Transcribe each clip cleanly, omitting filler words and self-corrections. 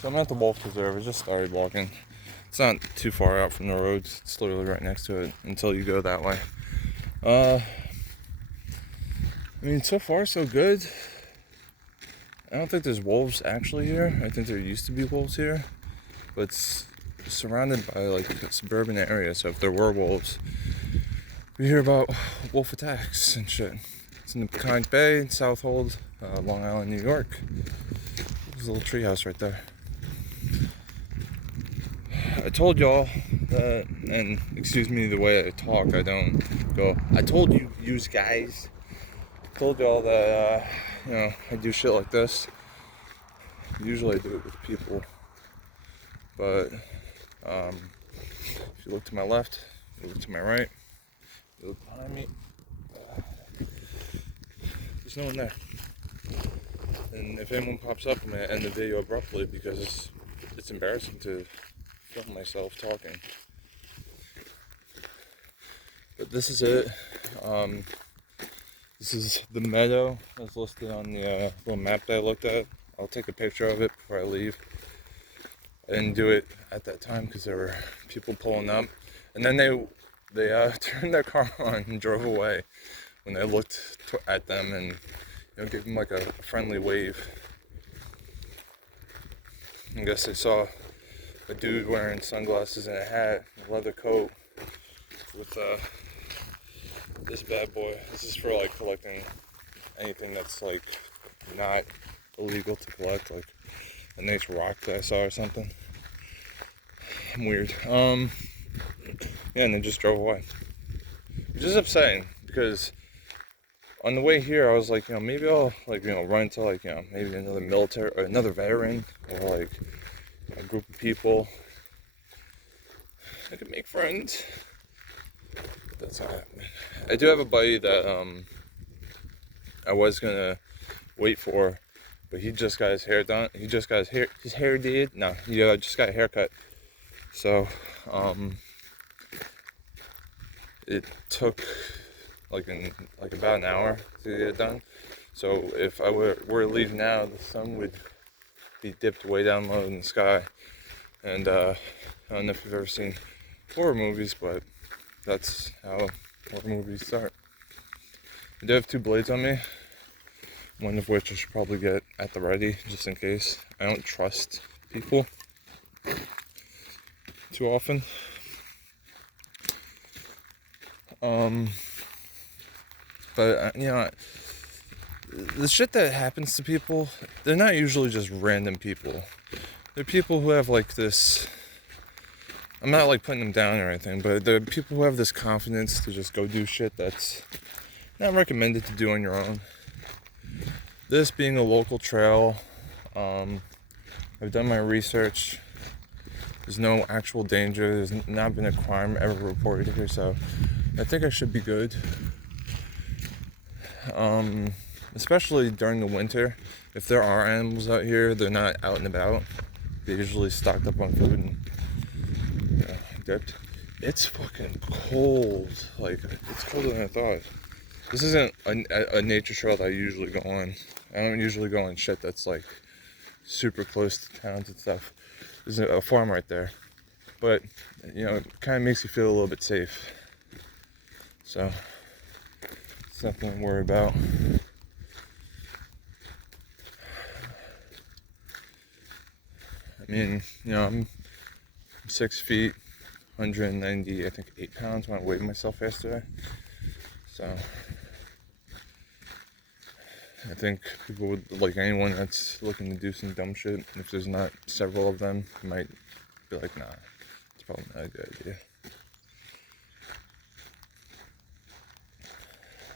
So I'm at the wolf preserve. I just started walking. It's not too far out from the roads. It's literally right next to it until you go that way. I mean, so far so good. I don't think there's wolves actually here. I think there used to be wolves here, but it's surrounded by like a suburban area. So if there were wolves, we hear about wolf attacks and shit. It's in the Peconic Bay in Southold, Long Island, New York. There's a little treehouse right there. I told y'all that, and excuse me the way I talk, I don't go, I told you guys, I told y'all that, I do shit like this. Usually I do it with people, but if you look to my left, you look to my right, you look behind me, there's no one there. And if anyone pops up, I'm going to end the video abruptly because it's embarrassing to film myself talking. But this is it. This is the meadow as listed on the little map that I looked at. I'll take a picture of it before I leave. I didn't do it at that time because there were people pulling up, and then they turned their car on and drove away when I looked at them and gave them like a friendly wave. I guess they saw a dude wearing sunglasses and a hat, a leather coat, with this bad boy. This is for like collecting anything that's like not illegal to collect, like a nice rock that I saw or something. Weird. Yeah, and they just drove away. Which is upsetting because on the way here I was like, maybe I'll run into like, maybe another military or another veteran or like a group of people. I could make friends. But that's not happening. I do have a buddy that I was gonna wait for, but he just got his hair done. He just got his hair did. No, he just got a haircut. So it took like about an hour to get it done. So if I were to leave now, the sun would be dipped way down low in the sky. And I don't know if you've ever seen horror movies, but that's how horror movies start. I do have 2 blades on me, one of which I should probably get at the ready just in case. I don't trust people too often. But the shit that happens to people, they're not usually just random people. They're people who have like this, I'm not like putting them down or anything, but they're people who have this confidence to just go do shit that's not recommended to do on your own. This being a local trail, I've done my research. There's no actual danger. There's not been a crime ever reported here, so I think I should be good. Especially during the winter, if there are animals out here, they're not out and about. They're usually stocked up on food and dipped. It's fucking cold. Like, it's colder than I thought. This isn't a nature trail that I usually go on. I don't usually go on shit that's like super close to towns and stuff. There's a farm right there, but it kind of makes you feel a little bit safe. So it's nothing to worry about. I mean, I'm 6 feet, 190, I think 8 pounds when I weighed myself yesterday. So I think people would, like anyone that's looking to do some dumb shit, if there's not several of them, might be like, nah, it's probably not a good idea.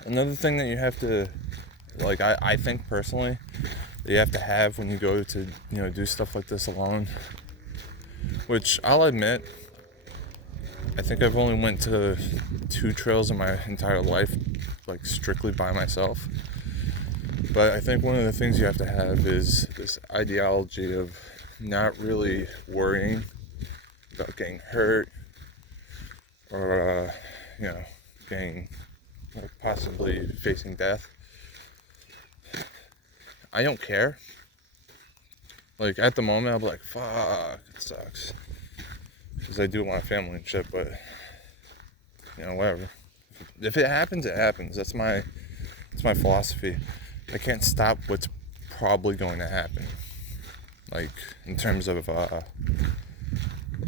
Another thing that you have to, like, I think personally, that you have to have when you go to, do stuff like this alone, which I'll admit, I think I've only went to 2 trails in my entire life, like strictly by myself. But I think one of the things you have to have is this ideology of not really worrying about getting hurt or, getting, possibly facing death. I don't care. Like, at the moment, I'll be like, fuck, it sucks. Because I do want a family and shit, but, you know, whatever. If it happens, it happens. That's my philosophy. I can't stop what's probably going to happen. Like, in terms of,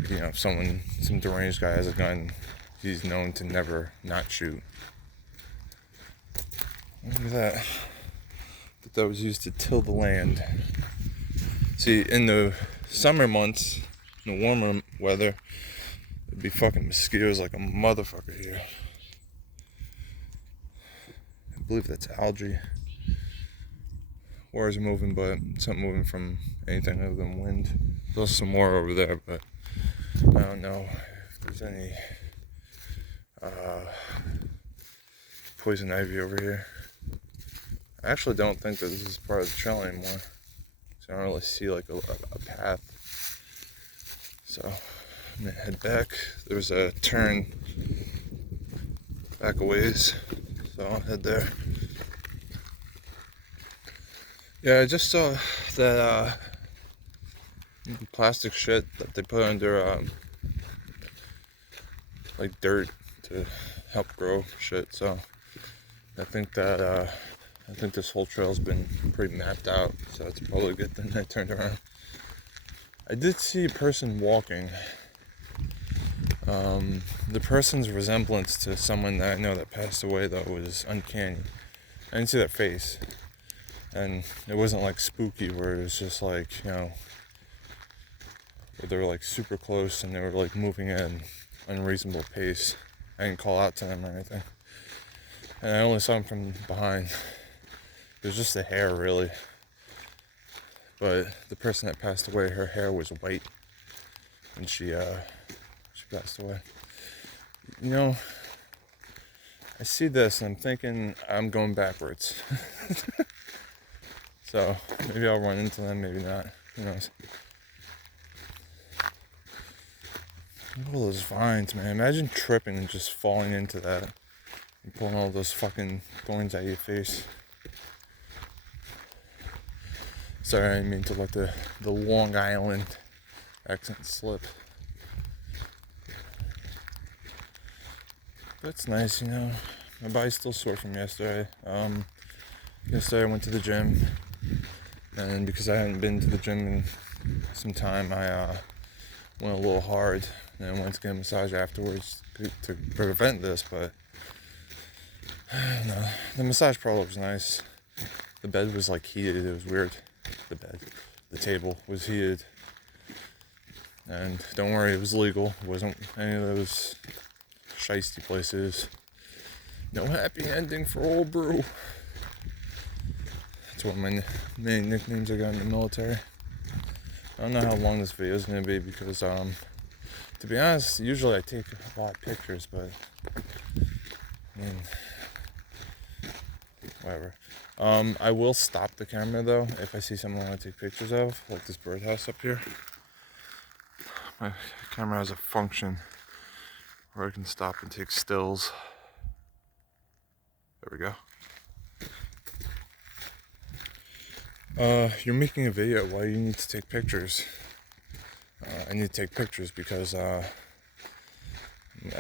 you know, if some deranged guy has a gun, he's known to never not shoot. Look at that. That was used to till the land. See, in the summer months, in the warmer weather, it'd be fucking mosquitoes like a motherfucker here. I believe that's algae. Wires are moving, but it's not moving from anything other than wind. There's also some more over there, but I don't know if there's any poison ivy over here. I actually don't think that this is part of the trail anymore. So I don't really see like a path. So I'm gonna head back. There's a turn back a ways, so I'll head there. Yeah, I just saw that plastic shit that they put under like dirt to help grow shit. So I think this whole trail's been pretty mapped out, so it's probably a good thing I turned around. I did see a person walking. The person's resemblance to someone that I know that passed away, though, was uncanny. I didn't see their face, and it wasn't like spooky where it was just like, you know, where they were like super close and they were like moving at an unreasonable pace. I didn't call out to them or anything, and I only saw them from behind. It was just the hair, really. But the person that passed away, her hair was white when she passed away. You know, I see this and I'm thinking I'm going backwards. So maybe I'll run into them, maybe not. Who knows? Look at all those vines, man. Imagine tripping and just falling into that and pulling all those fucking thorns out of your face. Sorry, I didn't mean to let the Long Island accent slip. But it's nice, you know. My body's still sore from yesterday. Yesterday I went to the gym, and because I hadn't been to the gym in some time, I went a little hard, and I went to get a massage afterwards to prevent this, but no, the massage parlor was nice. The bed was like heated, it was weird. The table was heated, and don't worry, it was legal. It wasn't any of those shiesty places. No happy ending for old Brew. That's one of my main nicknames I got in the military. I don't know how long this video is going to be because, to be honest, usually I take a lot of pictures, but, I mean, whatever. I will stop the camera though if I see something I want to take pictures of, like this birdhouse up here. My camera has a function where I can stop and take stills. There we go. You're making a video. Why do you need to take pictures? I need to take pictures because I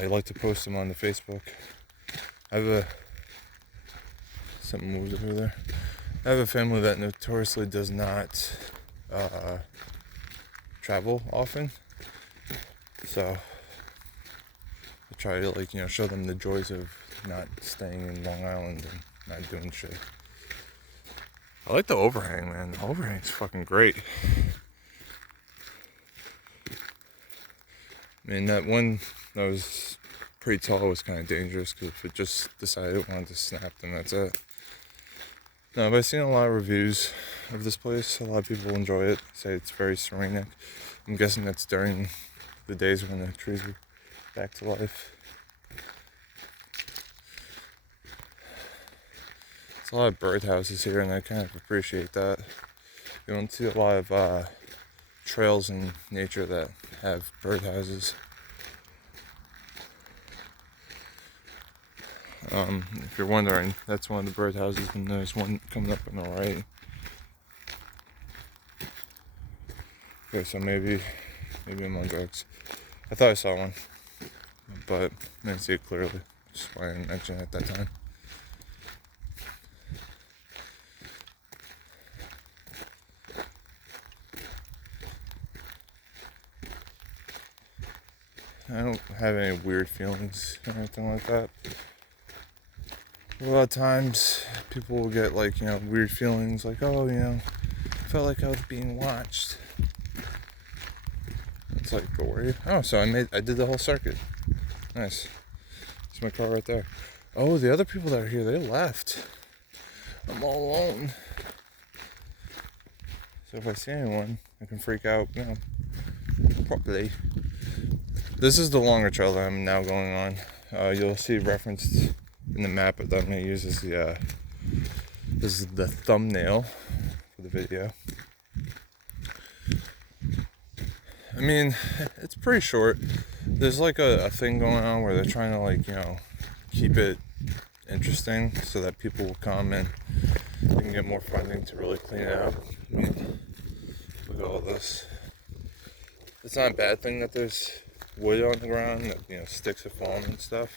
like to post them on the Facebook. I have something moved over there. I have a family that notoriously does not travel often, so I try to, like, you know, show them the joys of not staying in Long Island and not doing shit. I like the overhang, man. The overhang's fucking great. I mean, that one that was pretty tall was kind of dangerous because if it just decided it wanted to snap, then that's it. No, but I've seen a lot of reviews of this place. A lot of people enjoy it, say it's very serenic. I'm guessing that's during the days when the trees were back to life. There's a lot of birdhouses here, and I kind of appreciate that. You don't see a lot of trails in nature that have birdhouses. If you're wondering, that's one of the birdhouses, and there's one coming up on the right. Okay, so maybe I'm on drugs. I thought I saw one, but I didn't see it clearly. Just why I didn't mention it at that time. I don't have any weird feelings or anything like that. A lot of times people will get like, weird feelings like, oh, I felt like I was being watched. It's like, but were you? Oh, so I did the whole circuit. Nice. It's my car right there. Oh, the other people that are here, they left. I'm all alone. So if I see anyone, I can freak out, properly. This is the longer trail that I'm now going on. You'll see referenced in the map that I'm going to use as this is the thumbnail for the video. I mean, it's pretty short. There's like a thing going on where they're trying to keep it interesting so that people will come and they can get more funding to really clean it out. I mean, look at all this. It's not a bad thing that there's wood on the ground, that sticks have fallen and stuff.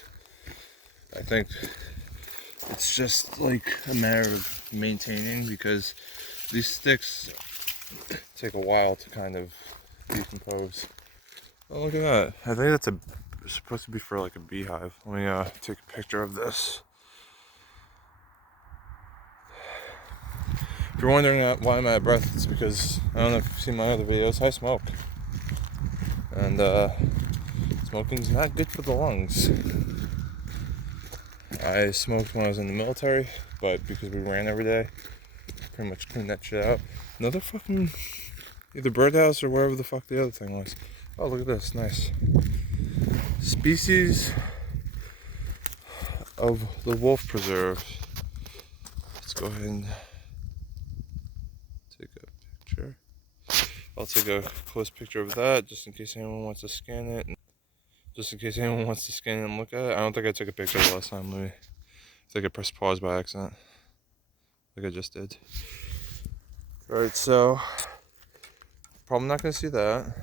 I think it's just like a matter of maintaining, because these sticks take a while to kind of decompose. Oh, look at that. I think that's supposed to be for like a beehive. Let me take a picture of this. If you're wondering why I'm out of breath, it's because, I don't know if you've seen my other videos, I smoke. And smoking's not good for the lungs. I smoked when I was in the military, but because we ran every day, pretty much cleaned that shit out. Another fucking, either birdhouse or wherever the fuck the other thing was. Oh, look at this, nice. Species of the wolf preserve. Let's go ahead and take a picture. I'll take a close picture of that just in case anyone wants to scan it. Just in case anyone wants to scan it and look at it. I don't think I took a picture the last time. I think I pressed pause by accident. Like I just did. Alright, so probably not going to see that.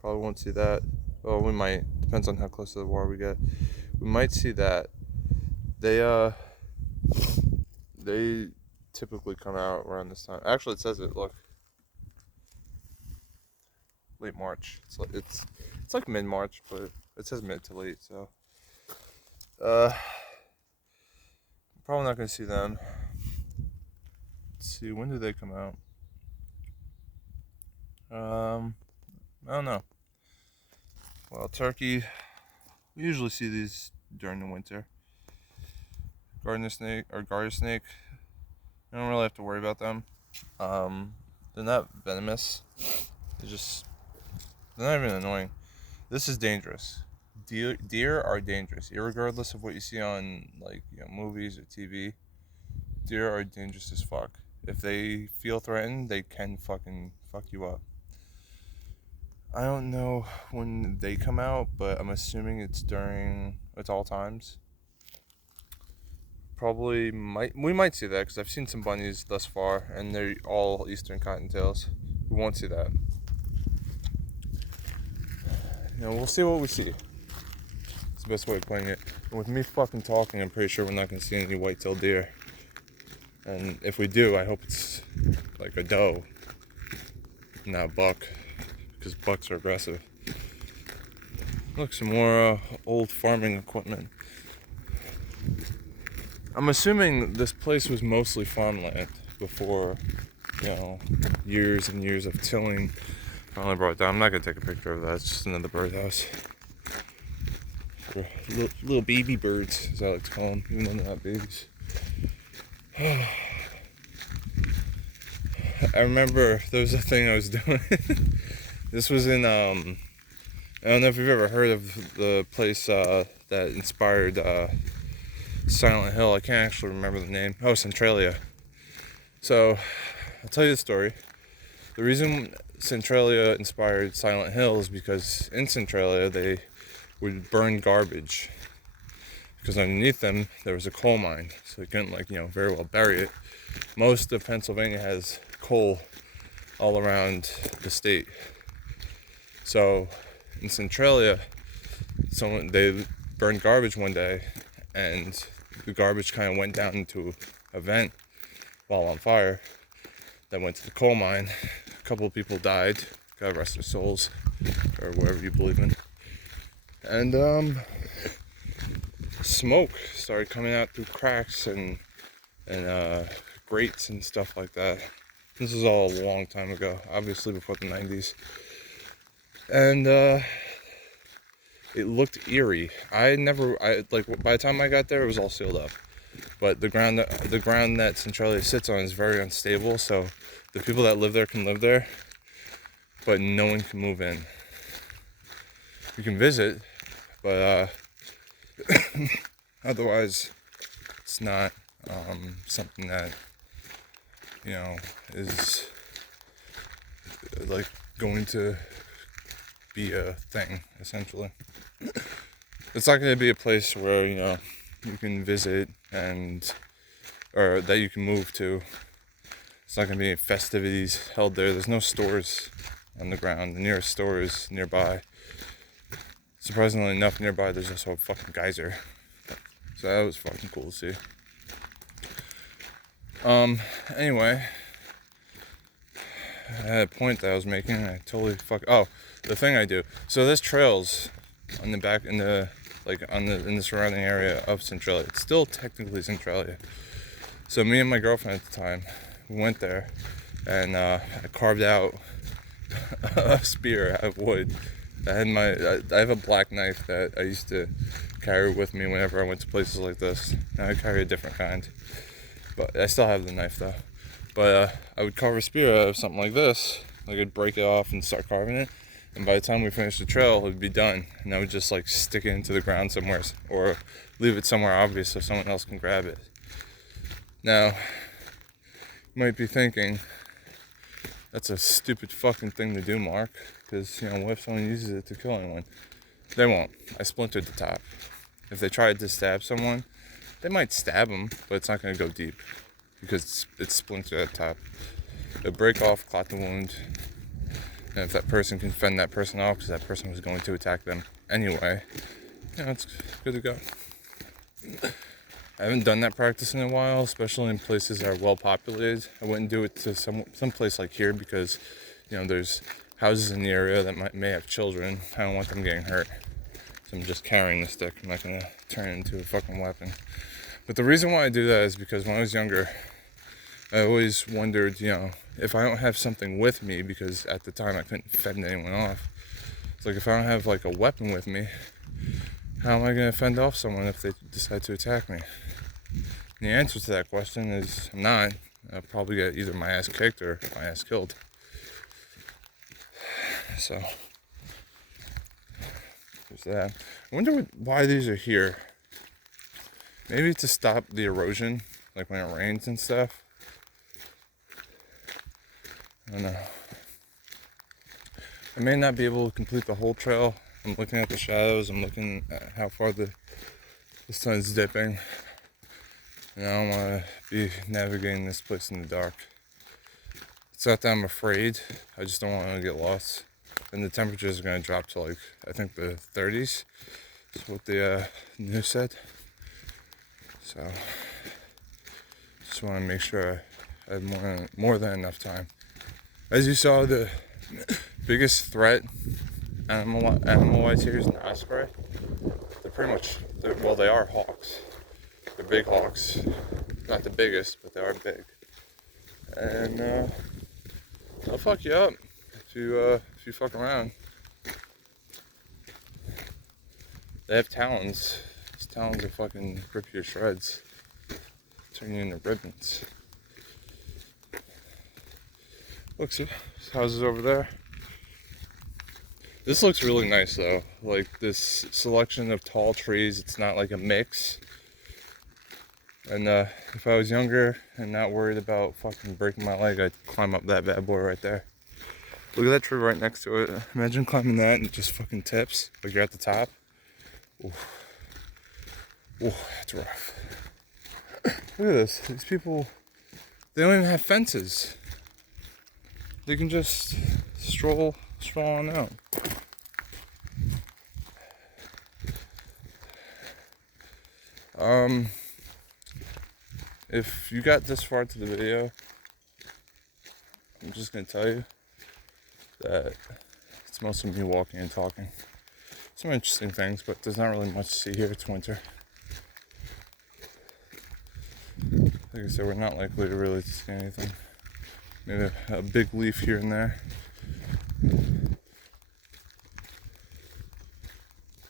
Probably won't see that. Well, we might. Depends on how close to the water we get. We might see that. They typically come out around this time. Actually, it says it. Look, late March. It's like mid March, but it says mid to late. So, probably not gonna see them. Let's see, when do they come out? I don't know. Well, turkey. We usually see these during the winter. Garter snake. I don't really have to worry about them. They're not venomous. They're not even annoying. This is dangerous. Deer are dangerous, irregardless of what you see on movies or TV. Deer are dangerous as fuck. If they feel threatened, they can fucking fuck you up. I don't know when they come out, but I'm assuming it's all times. We might see that, because I've seen some bunnies thus far, and they're all eastern cottontails. We won't see that. We'll see what we see. It's the best way of putting it. And with me fucking talking, I'm pretty sure we're not going to see any white-tailed deer. And if we do, I hope it's like a doe, not a buck, because bucks are aggressive. Look, some more old farming equipment. I'm assuming this place was mostly farmland before, years and years of tilling finally brought it down. I'm not going to take a picture of that. It's just another birdhouse. For little baby birds, as I like to call them, even though they're not babies. I remember there was a thing I was doing. This was in, I don't know if you've ever heard of the place that inspired Silent Hill. I can't actually remember the name. Oh, Centralia. So, I'll tell you the story. The reason Centralia inspired Silent Hill is because in Centralia they would burn garbage, because underneath them there was a coal mine, so they couldn't very well bury it. Most of Pennsylvania has coal all around the state, So in Centralia, they burned garbage one day, and the garbage kind of went down into a vent while on fire that went to the coal mine. A couple of people died, God rest their souls, or whatever you believe in. And smoke started coming out through cracks and grates and stuff like that. This was all a long time ago, obviously before the 90s. And it looked eerie. By the time I got there, it was all sealed up. But the ground that Centralia sits on is very unstable, so the people that live there can live there, but no one can move in. You can visit, but otherwise it's not something that, is like going to be a thing, essentially. It's not going to be a place where, you can visit or that you can move to. It's not going to be any festivities held there. There's no stores on the ground. The nearest store is nearby. Surprisingly enough, nearby there's also a fucking geyser. So that was fucking cool to see. Anyway, I had a point that I was making and I totally the thing I do. So there's trails on the back in the surrounding area of Centralia. It's still technically Centralia. So me and my girlfriend at the time, we went there, and I carved out a spear out of wood. I have a black knife that I used to carry with me whenever I went to places like this. Now I carry a different kind, but I still have the knife though. But I would carve a spear out of something like this. Like I'd break it off and start carving it, and by the time we finished the trail, it would be done. And I would just stick it into the ground somewhere, or leave it somewhere obvious so someone else can grab it. Now, you might be thinking, that's a stupid fucking thing to do, Mark, because, what if someone uses it to kill anyone? They won't. I splintered the top. If they tried to stab someone, they might stab them, but it's not going to go deep, because it's splintered at the top. It'll break off, clot the wound, and if that person can fend that person off, because that person was going to attack them anyway, it's good to go. I haven't done that practice in a while, especially in places that are well populated. I wouldn't do it to some place like here because, there's houses in the area that may have children. I don't want them getting hurt. So I'm just carrying the stick. I'm not going to turn it into a fucking weapon. But the reason why I do that is because when I was younger, I always wondered, if I don't have something with me, because at the time I couldn't fend anyone off. It's like if I don't have a weapon with me, how am I going to fend off someone if they decide to attack me? And the answer to that question is I'm not. I'll probably get either my ass kicked or my ass killed. So, there's that. I wonder why these are here. Maybe to stop the erosion, like when it rains and stuff. I don't know. I may not be able to complete the whole trail. I'm looking at the shadows. I'm looking at how far the sun's dipping. And I don't want to be navigating this place in the dark. It's not that I'm afraid. I just don't want to get lost. And the temperatures are going to drop to I think the 30s. That's what the news said. So, just want to make sure I have more than enough time. As you saw, the biggest threat animal-wise here is an osprey. They're pretty much, they are hawks. They're big hawks. Not the biggest, but they are big. And they'll fuck you up if you fuck around. They have talons. These talons will fucking rip you to shreds. Turn you into ribbons. Look, see, this house is over there. This looks really nice though. This selection of tall trees, it's not like a mix. And if I was younger and not worried about fucking breaking my leg, I'd climb up that bad boy right there. Look at that tree right next to it. Imagine climbing that and it just fucking tips, like you're at the top. Oof. Oof, that's rough. Look at this. These people, they don't even have fences. They can just stroll on out. If you got this far to the video, I'm just gonna tell you that it's mostly me walking and talking. Some interesting things, but there's not really much to see here. It's winter. Like I said, we're not likely to really see anything. Maybe a big leaf here and there.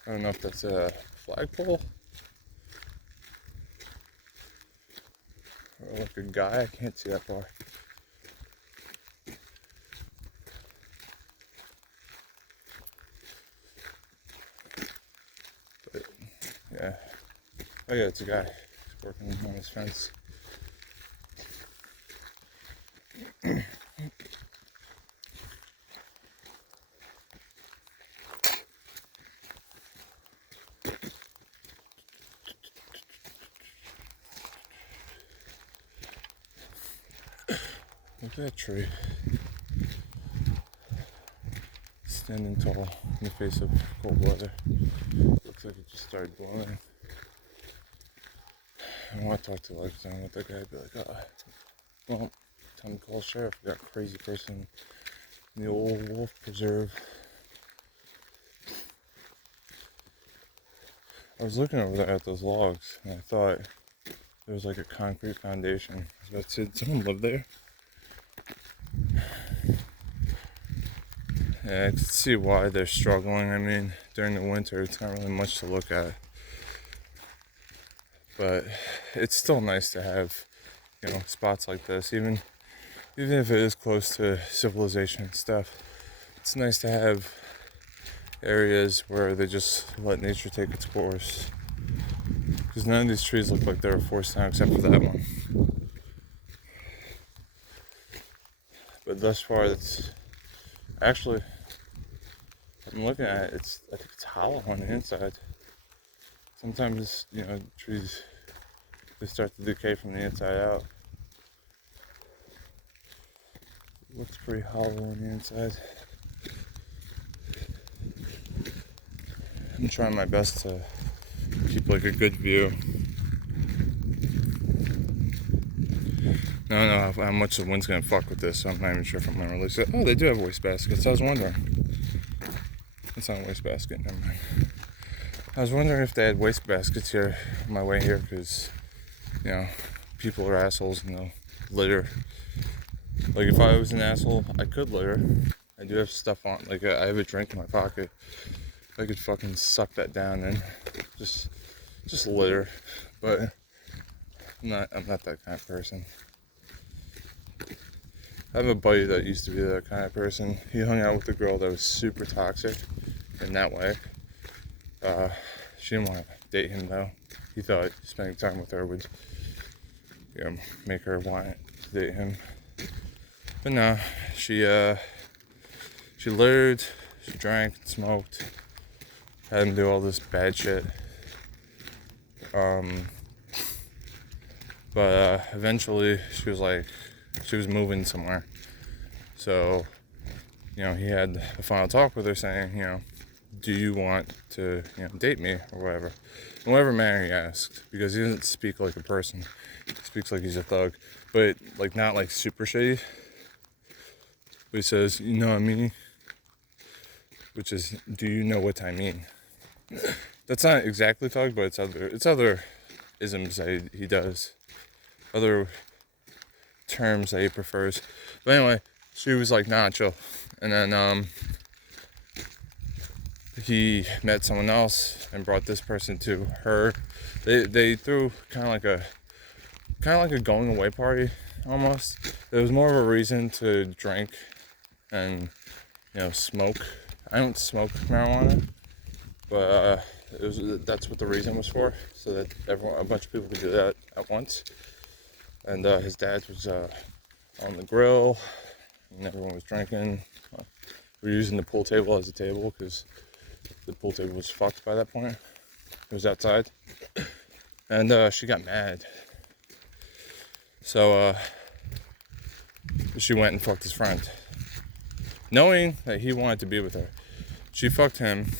I don't know if that's a flagpole or like a guy. I can't see that far. But yeah. Oh yeah, it's a guy. He's working on his fence. Look at that tree. Standing tall in the face of cold weather. Looks like it just started blowing. I want to talk to Lifetime with that guy. I'd be like, well, time to call sheriff. We got a crazy person in the old wolf preserve. I was looking over there at those logs, and I thought there was like a concrete foundation. I was about to say, did someone live there? Yeah, I can see why they're struggling. I mean, during the winter, it's not really much to look at. But it's still nice to have, spots like this, even if it is close to civilization and stuff. It's nice to have areas where they just let nature take its course. Because none of these trees look like they're forced down except for that one. But thus far, it's actually, I'm looking at it, I think it's hollow on the inside. Sometimes, trees, they start to decay from the inside out. It looks pretty hollow on the inside. I'm trying my best to keep like a good view. I don't know how much the wind's gonna fuck with this, so I'm not even sure if I'm gonna release it. Oh, they do have waste baskets. I was wondering. It's not a waste basket, never mind. I was wondering if they had waste baskets here on my way here, because, people are assholes and they'll litter. Like, if I was an asshole, I could litter. I do have stuff on, like, I have a drink in my pocket. I could fucking suck that down and just litter. But I'm not that kind of person. I have a buddy that used to be that kind of person. He hung out with a girl that was super toxic in that way. She didn't want to date him though. He thought spending time with her would, make her want to date him. But no, she littered, she drank, smoked, had him do all this bad shit. But eventually she was moving somewhere. So, he had a final talk with her saying, do you want to, date me or whatever? In whatever manner he asked, because he doesn't speak like a person. He speaks like he's a thug, but like not like super shady. But he says, you know what I mean? Which is, do you know what I mean? That's not exactly thug, but it's other isms that he does. Other terms that he prefers. But anyway, she was like, nah, chill. And then he met someone else and brought this person to her. They threw kind of like a going away party almost. It was more of a reason to drink and smoke. I don't smoke marijuana, but that's what the reason was for, so that a bunch of people could do that at once. And his dad was on the grill, and everyone was drinking. We were using the pool table as a table because the pool table was fucked by that point. It was outside, and she got mad. So she went and fucked his friend, knowing that he wanted to be with her. She fucked him,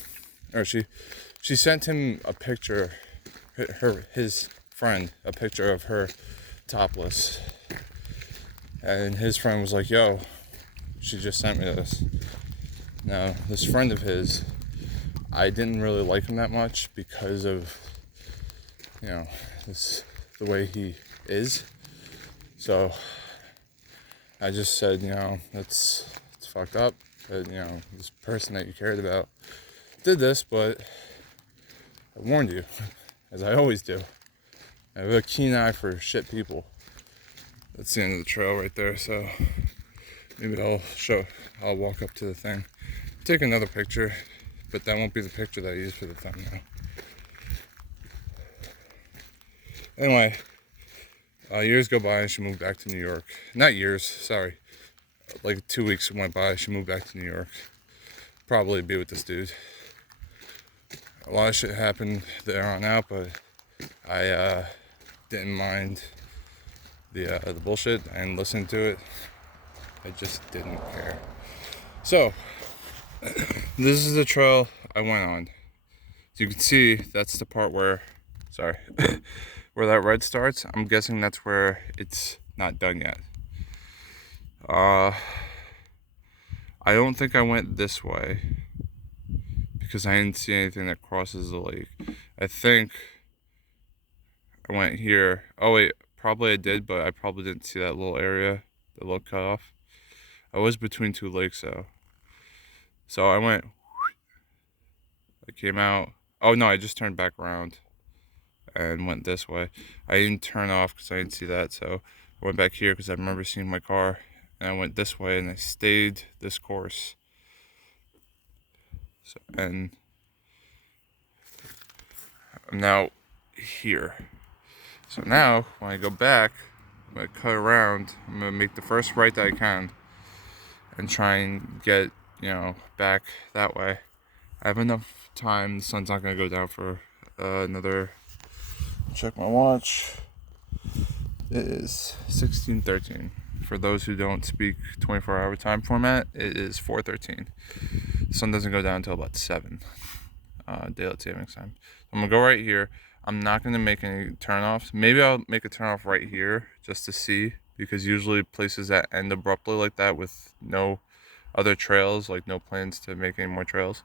or she sent him a picture his friend a picture of her topless, and his friend was like, yo, she just sent me this. Now, this friend of his, I didn't really like him that much because of, the way he is. So I just said, it's fucked up that, this person that you cared about did this, but I warned you, as I always do. I have a keen eye for shit people. That's the end of the trail right there, so maybe I'll walk up to the thing, take another picture, but that won't be the picture that I use for the thumbnail. Anyway, years go by and she moved back to New York. Not years, sorry. Like 2 weeks went by, she moved back to New York. Probably be with this dude. A lot of shit happened there on out, but I didn't mind the bullshit and listened to it. I just didn't care. So, this is the trail I went on. As you can see, that's the part where, where that red starts. I'm guessing that's where it's not done yet. I don't think I went this way because I didn't see anything that crosses the lake. I think I went here. Oh wait, probably I did, but I probably didn't see that little area, the little cutoff. I was between two lakes though. So I came out. Oh no, I just turned back around and went this way. I didn't turn off because I didn't see that, so I went back here because I remember seeing my car, and I went this way and I stayed this course. So, and I'm now here. So now when I go back, I'm gonna cut around. I'm gonna make the first right that I can and try and get, back that way. I have enough time. The sun's not gonna go down for another. Check my watch. It is 16:13. For those who don't speak 24-hour time format, it is 4:13. The sun doesn't go down until about 7. Daylight savings time. I'm gonna go right here. I'm not gonna make any turnoffs. Maybe I'll make a turnoff right here just to see, because usually places that end abruptly like that with no other trails, like no plans to make any more trails,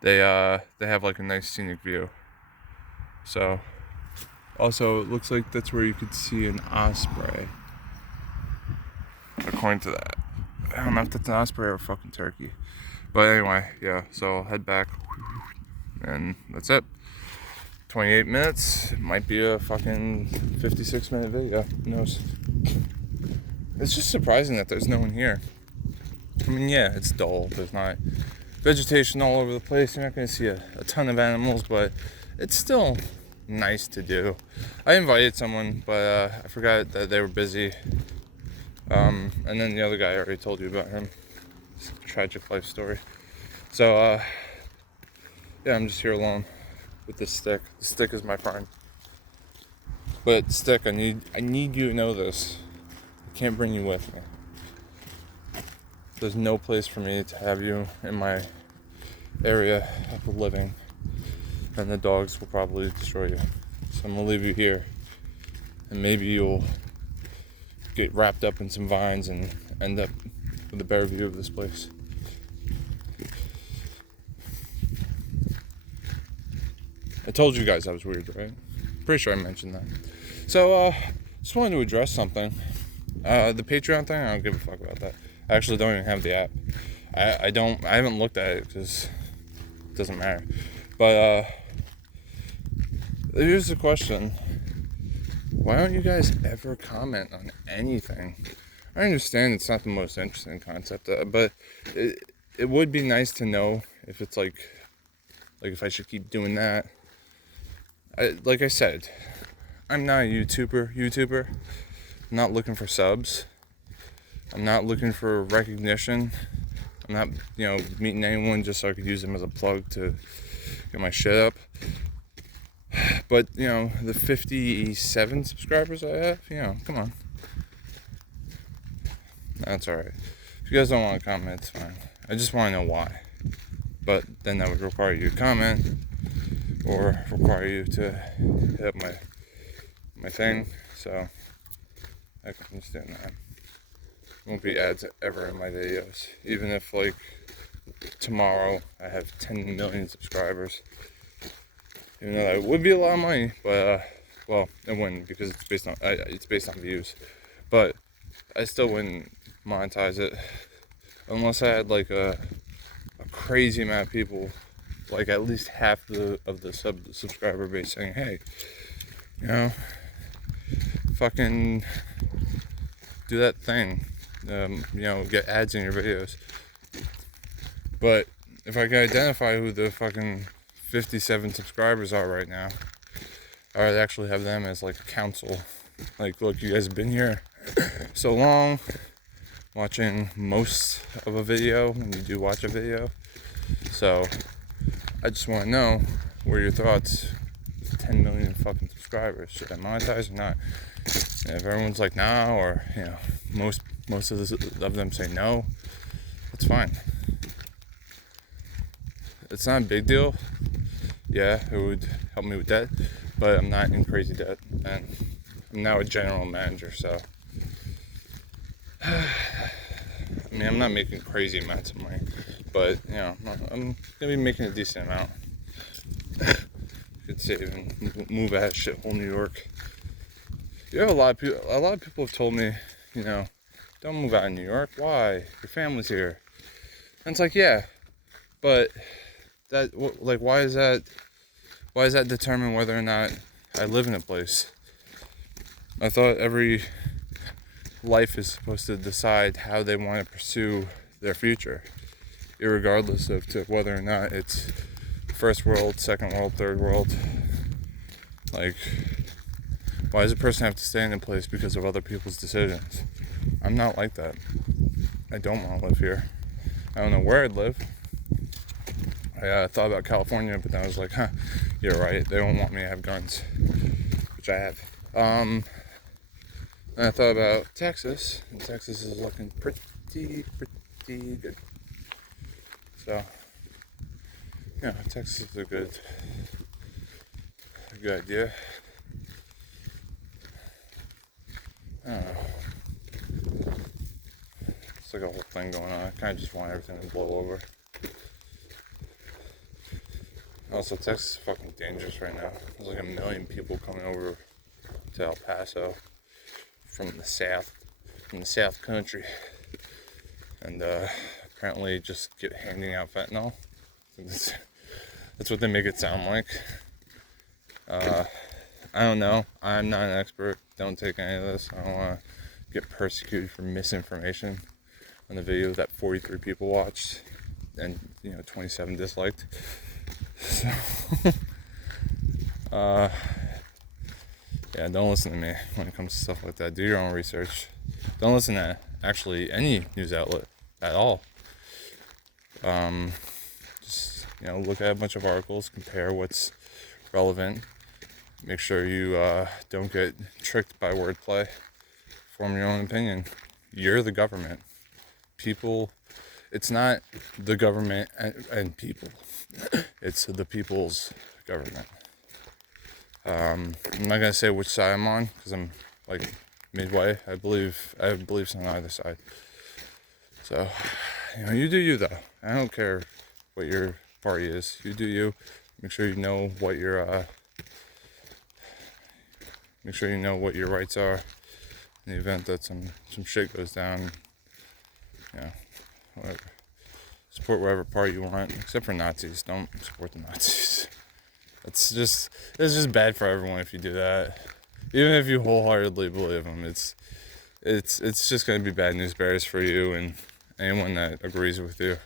they have like a nice scenic view. So also it looks like that's where you could see an osprey, according to that. I don't know if that's an osprey or a fucking turkey, but anyway, yeah, so I'll head back and that's it. 28 minutes. It might be a fucking 56-minute video. Who knows? It's just surprising that there's no one here. I mean, yeah, it's dull. There's not vegetation all over the place. You're not going to see a ton of animals, but it's still nice to do. I invited someone, but I forgot that they were busy. And then the other guy, I already told you about him. It's a tragic life story. So, yeah, I'm just here alone with this stick. The stick is my friend. But stick, I need you to know this. I can't bring you with me. There's no place for me to have you in my area of living, and the dogs will probably destroy you. So I'm gonna leave you here, and maybe you'll get wrapped up in some vines and end up with a better view of this place. I told you guys I was weird, right? Pretty sure I mentioned that. So, just wanted to address something. The Patreon thing, I don't give a fuck about that. I actually don't even have the app. I haven't looked at it because it doesn't matter. But, here's the question. Why don't you guys ever comment on anything? I understand it's not the most interesting concept, but it would be nice to know if it's like if I should keep doing that. Like I said, I'm not a YouTuber. I'm not looking for subs. I'm not looking for recognition. I'm not, meeting anyone just so I could use them as a plug to get my shit up. But, the 57 subscribers I have, come on. That's alright. If you guys don't want to comment, it's fine. I just want to know why. But then that would require you to comment, or require you to hit up my thing, so I can understand that. There won't be ads ever in my videos, even if like tomorrow I have 10 million subscribers. Even though that would be a lot of money, but well, it wouldn't, because it's based on views. But I still wouldn't monetize it unless I had like a crazy amount of people, like at least half of the subscriber base saying, hey, you know, fucking do that thing, you know, get ads in your videos. But if I can identify who the fucking 57 subscribers are right now, I would actually have them as like a council. Like, look, you guys have been here so long, watching most of a video when you do watch a video. So I just want to know, what are your thoughts? 10 million fucking subscribers, should I monetize or not? And if everyone's like nah, or you know, most of them say no, that's fine. It's not a big deal. Yeah, it would help me with debt, but I'm not in crazy debt, and I'm now a general manager, so I mean, I'm not making crazy amounts of money, but you know, I'm gonna be making a decent amount. Could save and move out of shithole New York. You have a lot of people have told me, you know, don't move out of New York. Why? Your family's here. And it's like, yeah, but that, like, why is that determine whether or not I live in a place? I thought every life is supposed to decide how they want to pursue their future, irregardless of to whether or not it's first world, second world, third world. Like, why does a person have to stay in a place because of other people's decisions? I'm not like that. I don't want to live here. I don't know where I'd live. I thought about California, but then I was like, huh, you're right. They don't want me to have guns, which I have. And I thought about Texas, and Texas is looking pretty good. So, yeah, Texas is a good idea. I don't know. It's like a whole thing going on. I kind of just want everything to blow over. Also, Texas is fucking dangerous right now. There's like 1 million people coming over to El Paso from the south country, and apparently just handing out fentanyl. That's what they make it sound like. I don't know. I'm not an expert. Don't take any of this. I don't want to get persecuted for misinformation on the video that 43 people watched and 27 disliked. So yeah, don't listen to me when it comes to stuff like that. Do your own research. Don't listen to actually any news outlet at all. Just look at a bunch of articles, compare what's relevant. Make sure you don't get tricked by wordplay. Form your own opinion. You're the government. People, it's not the government and people. It's the people's government. I'm not gonna say which side I'm on because I'm like midway. I have beliefs on either side. So, you do you though. I don't care what your party is. You do you. Make sure you know what your rights are in the event that some shit goes down. Whatever. Support whatever party you want, except for Nazis. Don't support the Nazis. It's just bad for everyone if you do that. Even if you wholeheartedly believe them, it's just gonna be bad news bears for you and anyone that agrees with you.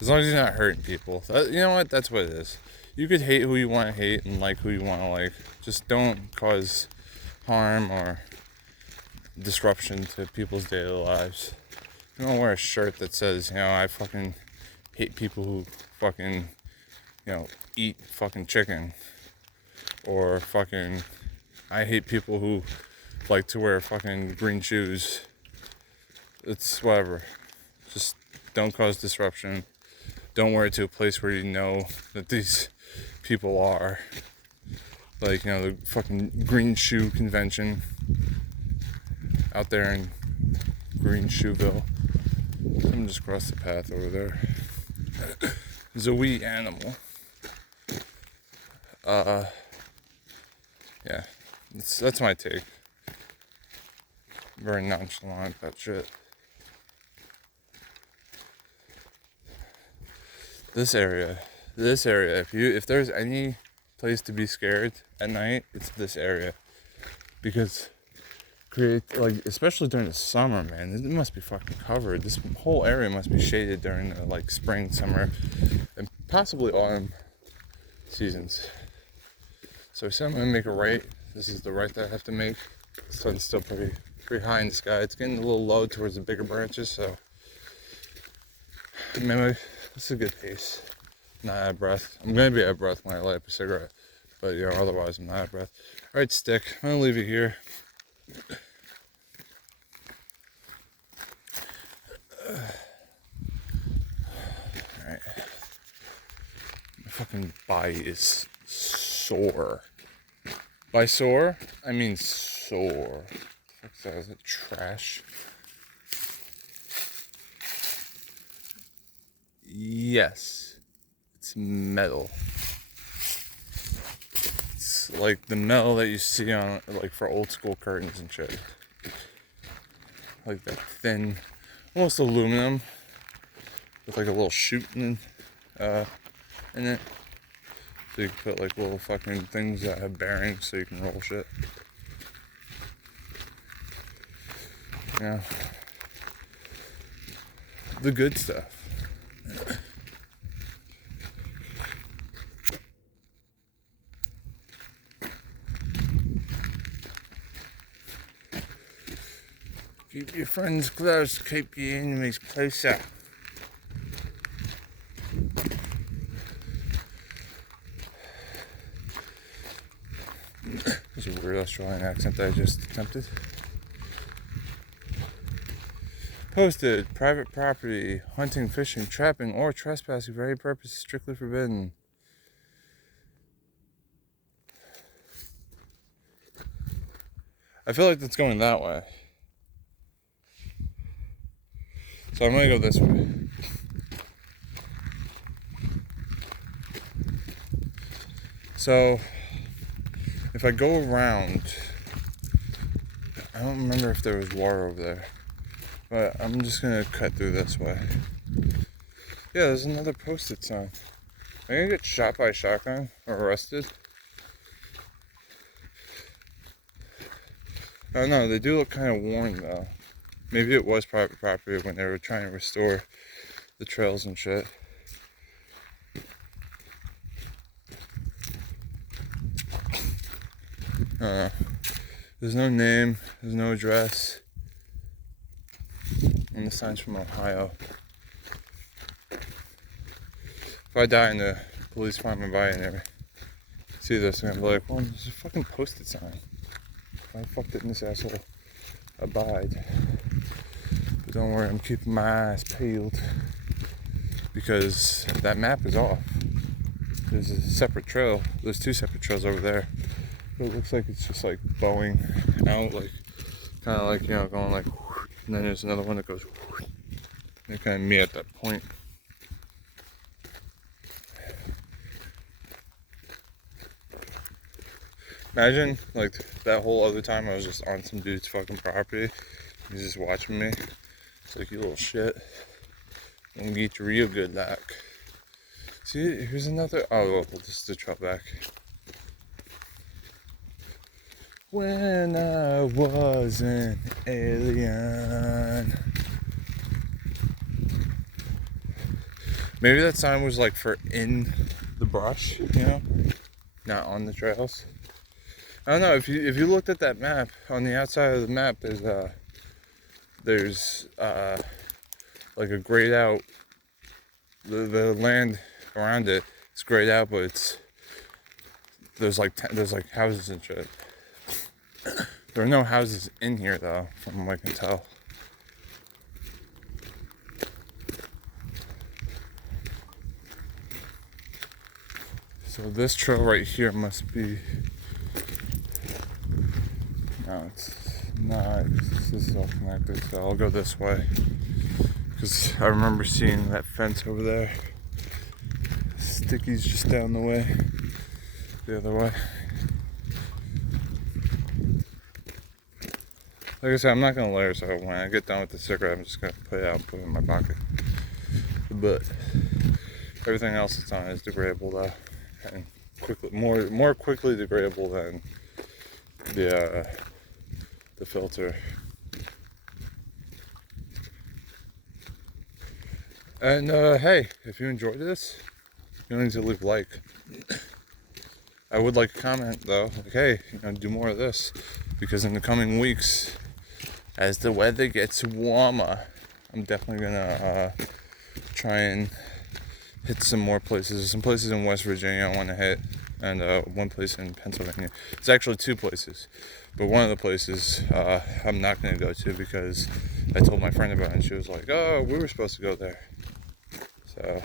As long as you're not hurting people. You know what? That's what it is. You could hate who you want to hate and like who you want to like. Just don't cause harm or disruption to people's daily lives. You don't wear a shirt that says, I fucking hate people who fucking, eat fucking chicken. Or fucking, I hate people who like to wear fucking green shoes. It's whatever. Just don't cause disruption. don't wear it to a place where you know that these people are. Like, you know, the fucking green shoe convention out there in Green Shoeville. I'm just across the path over there. There's a wee animal. Yeah, that's my take. Very nonchalant about shit. This area, if there's any place to be scared at night, it's this area. Because especially during the summer, man, it must be fucking covered. This whole area must be shaded during the like spring, summer, and possibly autumn seasons. So I said I'm gonna make a right. This is the right that I have to make. The sun's still pretty high in the sky. It's getting a little low towards the bigger branches, so maybe this is a good pace. Not out of breath. I'm gonna be out of breath when I light up a cigarette, but you know, otherwise I'm not out of breath. All right, stick. I'm gonna leave you here. Alright. My fucking body is sore. By sore, I mean sore. What the fuck is that? Is it trash? Yes. It's metal. It's like the metal that you see on, like, for old school curtains and shit. Like that thin, almost aluminum with like a little chute in it. So you can put like little fucking things that have bearings so you can roll shit. Yeah. The good stuff. Keep your friends close, keep your enemies closer. There's a weird Australian accent that I just attempted. Posted, private property, hunting, fishing, trapping, or trespassing for any purpose is strictly forbidden. I feel like that's going that way. So I'm gonna go this way. So if I go around, I don't remember if there was water over there, but I'm just gonna cut through this way. Yeah, there's another posted sign. Am I gonna get shot by a shotgun or arrested? I don't know, they do look kind of worn though. Maybe it was private property when they were trying to restore the trails and shit. There's no name, there's no address, and the sign's from Ohio. If I die and the police find my body and they see this, I'm gonna be like, well, there's a fucking posted sign. Why the fuck didn't this asshole abide? But don't worry, I'm keeping my eyes peeled because that map is off. There's a separate trail. There's two separate trails over there. But it looks like it's just like bowing out, like kind of like, you know, going like, and then there's another one that goes, and kind of meet at that point. Imagine like that whole other time I was just on some dude's fucking property. He's just watching me. It's like, you little shit. I'm gonna get you real good luck. See, here's another. Oh, well, this is the trail back. When I was an alien. Maybe that sign was like for in the brush, you know, not on the trails. I don't know, if you looked at that map, on the outside of the map there's like a grayed out, the land around it is grayed out, but there's like houses and shit. There are no houses in here though, from what I can tell. So this trail right here must be, no, it's not, this is all connected, so I'll go this way. Because I remember seeing that fence over there. Sticky's just down the way, the other way. Like I said, I'm not gonna layer, so when I get done with the cigarette, I'm just gonna put it out and put it in my pocket. But everything else that's on it is degradable though, and quickly, more quickly degradable than the filter. And hey, if you enjoyed this, you don't need to leave a like. I would like a comment though, like, hey, do more of this, because in the coming weeks, as the weather gets warmer, I'm definitely gonna try and hit some more places. There's some places in West Virginia I want to hit, and one place in Pennsylvania. It's actually two places, but one of the places I'm not gonna go to because I told my friend about it, and she was like, "Oh, we were supposed to go there," so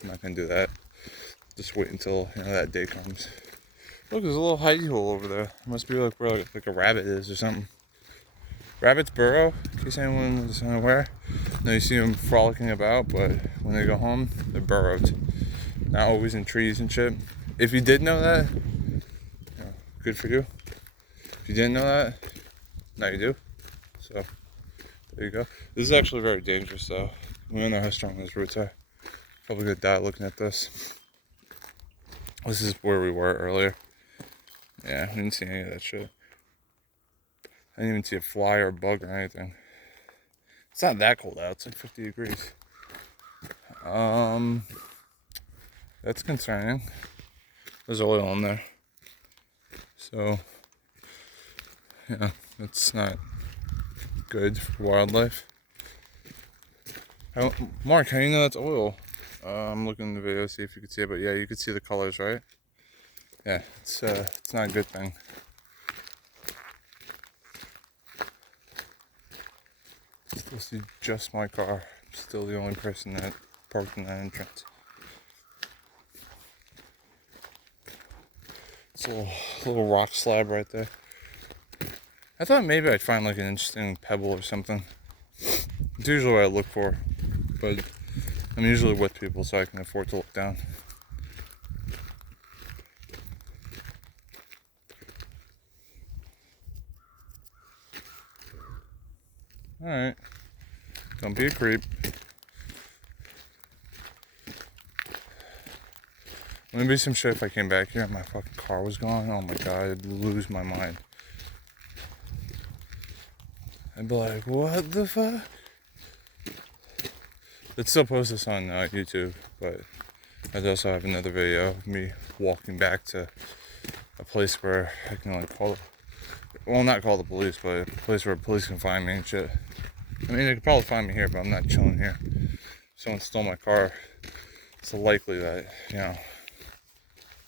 I'm not gonna do that. Just wait until that day comes. Look, there's a little hidey hole over there. It must be like where like a rabbit is or something. Rabbits burrow, in case anyone was unaware. Now you see them frolicking about, but when they go home, they're burrowed. Not always in trees and shit. If you did know that, good for you. If you didn't know that, now you do. So, there you go. This is actually very dangerous though. We don't know how strong those roots are. Probably gonna die looking at this. This is where we were earlier. Yeah, I didn't see any of that shit. I didn't even see a fly or a bug or anything. It's not that cold out. It's like 50 degrees. That's concerning. There's oil in there. So, yeah, it's not good for wildlife. Marc, how do you know that's oil? I'm looking in the video to see if you can see it, but yeah, you can see the colors, right? Yeah, it's not a good thing. Still see just my car. I'm still the only person that parked in that entrance. It's a little rock slab right there. I thought maybe I'd find like an interesting pebble or something. It's usually what I look for, but I'm usually with people so I can afford to look down. Alright. Don't be a creep. Wouldn't be some shit if I came back here and my fucking car was gone. Oh my god, I'd lose my mind. I'd be like, what the fuck? I'd still post this on YouTube, but I'd also have another video of me walking back to a place where I can like not call the police, but a place where police can find me and shit. I mean, they could probably find me here, but I'm not chilling here. If someone stole my car, it's likely that,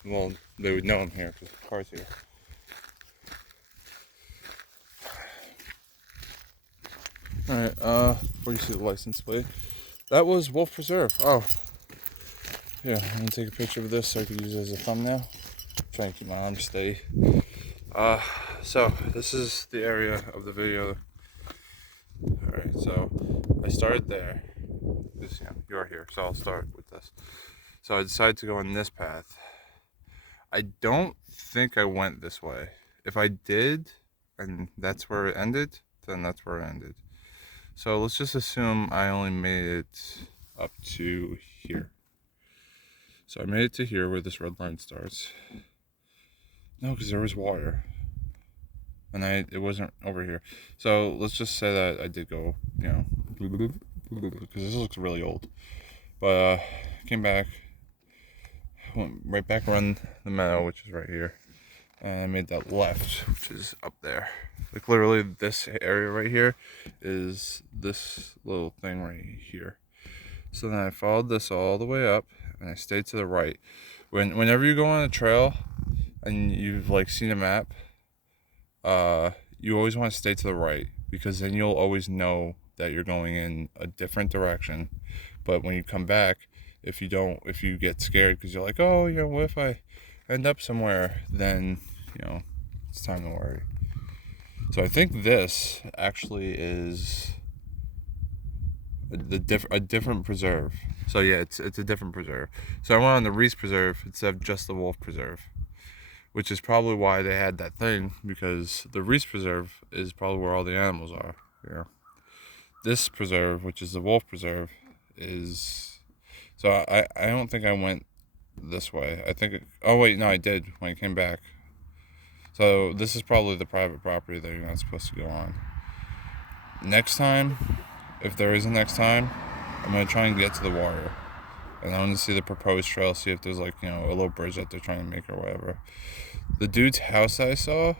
well, they would know I'm here because the car's here. Alright, before you see the license plate, that was Wolf Preserve. Oh, yeah, I'm gonna take a picture of this so I could use it as a thumbnail. Try and keep my arms steady. So this is the area of the video. Alright, so I started there. You're here, so I'll start with this. So I decided to go on this path. I don't think I went this way. If I did, and that's where it ended, then that's where it ended. So let's just assume I only made it up to here. So I made it to here where this red line starts. No, because there was water. And it wasn't over here. So let's just say that I did go, because this looks really old. But came back, went right back around the meadow, which is right here. And I made that left, which is up there. Like literally this area right here is this little thing right here. So then I followed this all the way up and I stayed to the right. Whenever you go on a trail and you've like seen a map, you always want to stay to the right, because then you'll always know that you're going in a different direction. But when you come back, if you get scared because you're like, oh, what if I end up somewhere, then it's time to worry. So I think this actually is a different preserve. So yeah, it's a different preserve. So I went on the Reese preserve instead of just the wolf preserve, which is probably why they had that thing, because the Reese preserve is probably where all the animals are. This preserve, which is the wolf preserve, is... So I don't think I went this way. I think... Oh wait, no, I did when I came back. So this is probably the private property that you're not supposed to go on. Next time, if there is a next time, I'm going to try and get to the water. And I want to see the proposed trail, see if there's like, a little bridge that they're trying to make or whatever. The dude's house I saw,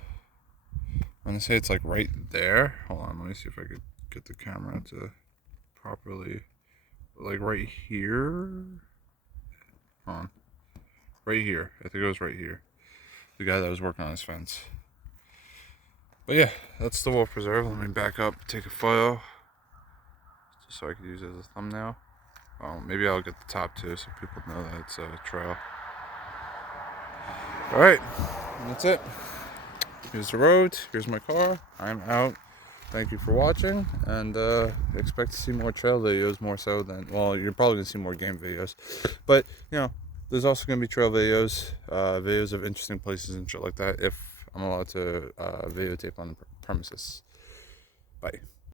I'm going to say it's like right there. Hold on, let me see if I could get the camera to properly, like right here. Hold on. Right here. I think it was right here. The guy that was working on his fence. But yeah, that's the wolf preserve. Let me back up, take a photo, just so I could use it as a thumbnail. Maybe I'll get the top too, so people know that it's a trail. Alright, that's it. Here's the road, here's my car, I'm out. Thank you for watching, and expect to see more trail videos, more so than, well, you're probably going to see more game videos. But, there's also going to be trail videos, videos of interesting places and shit like that, if I'm allowed to videotape on the premises. Bye.